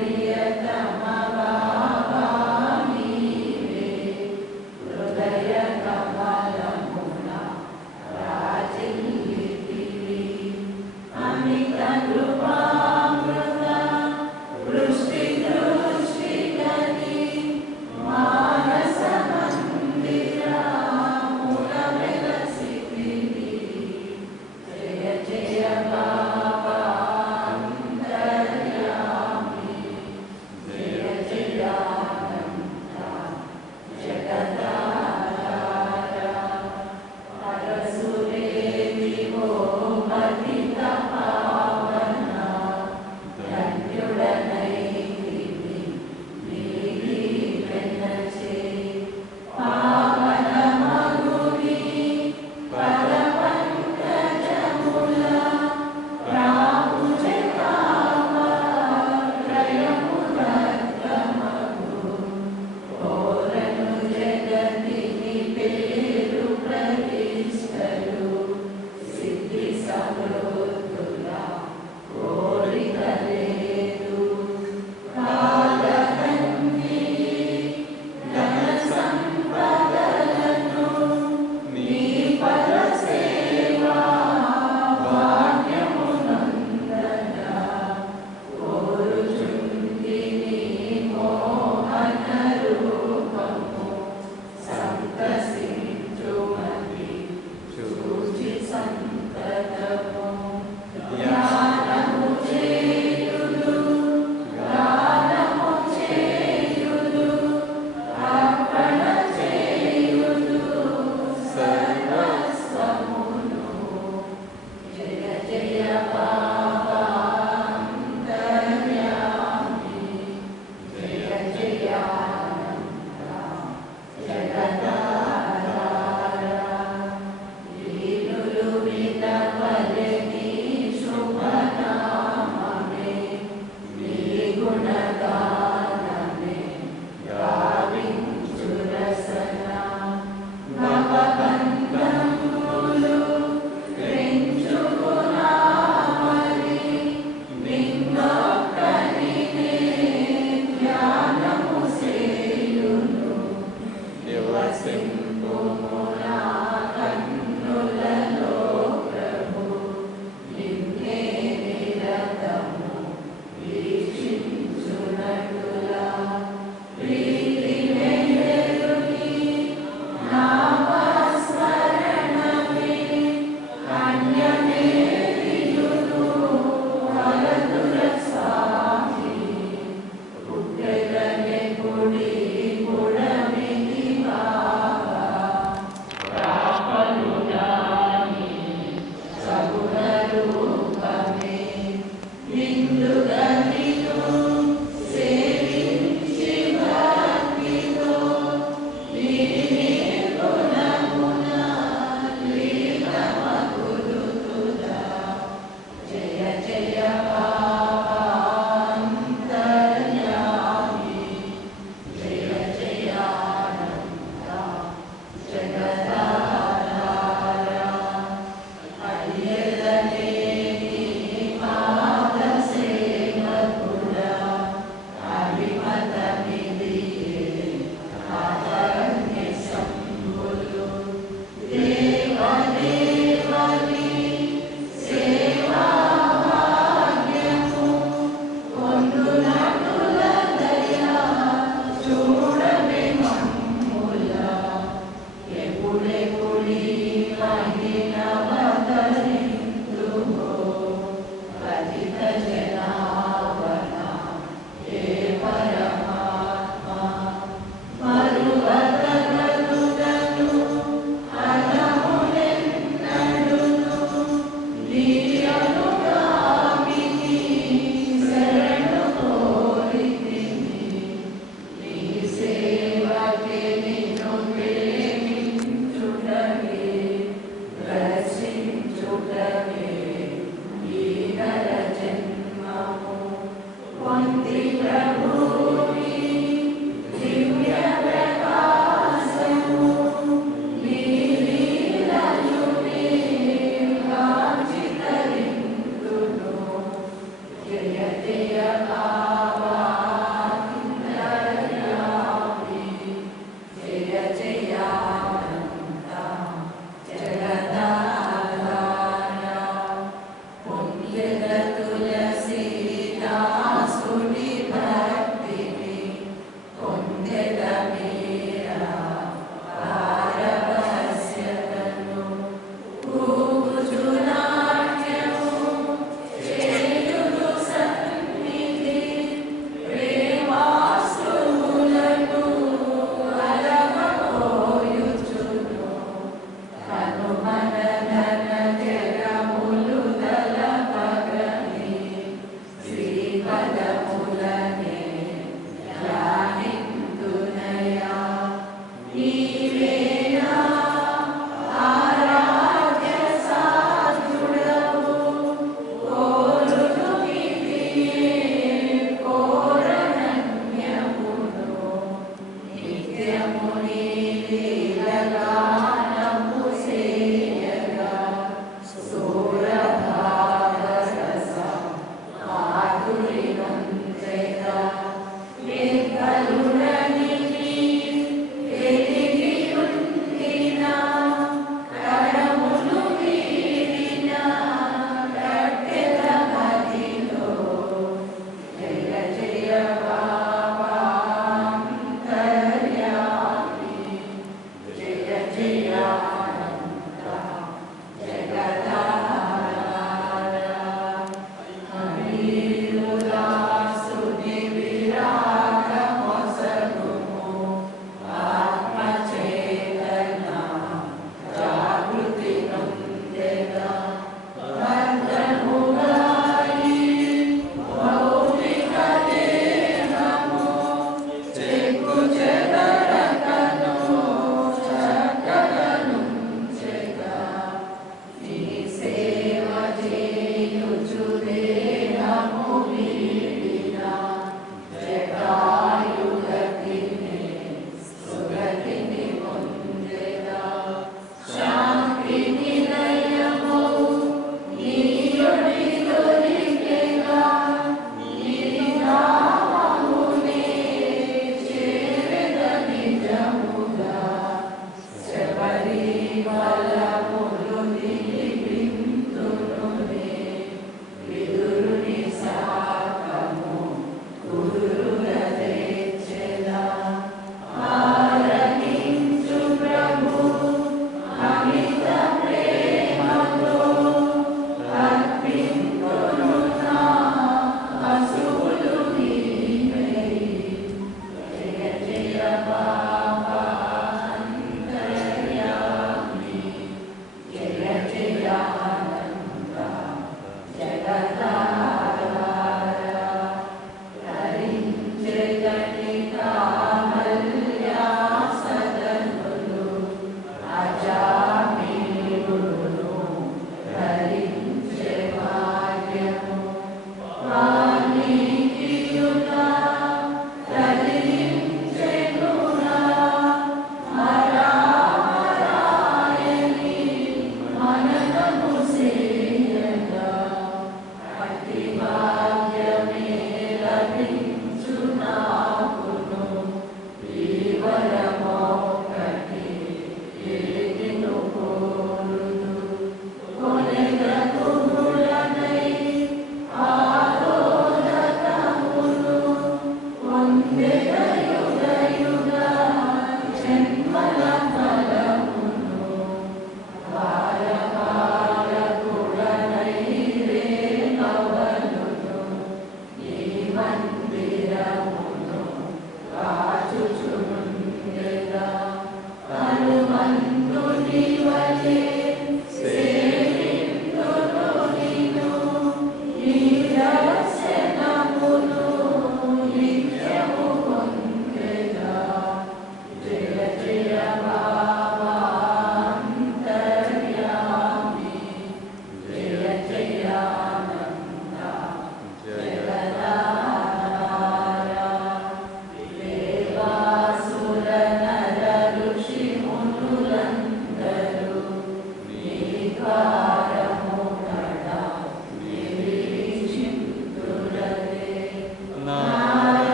Amen.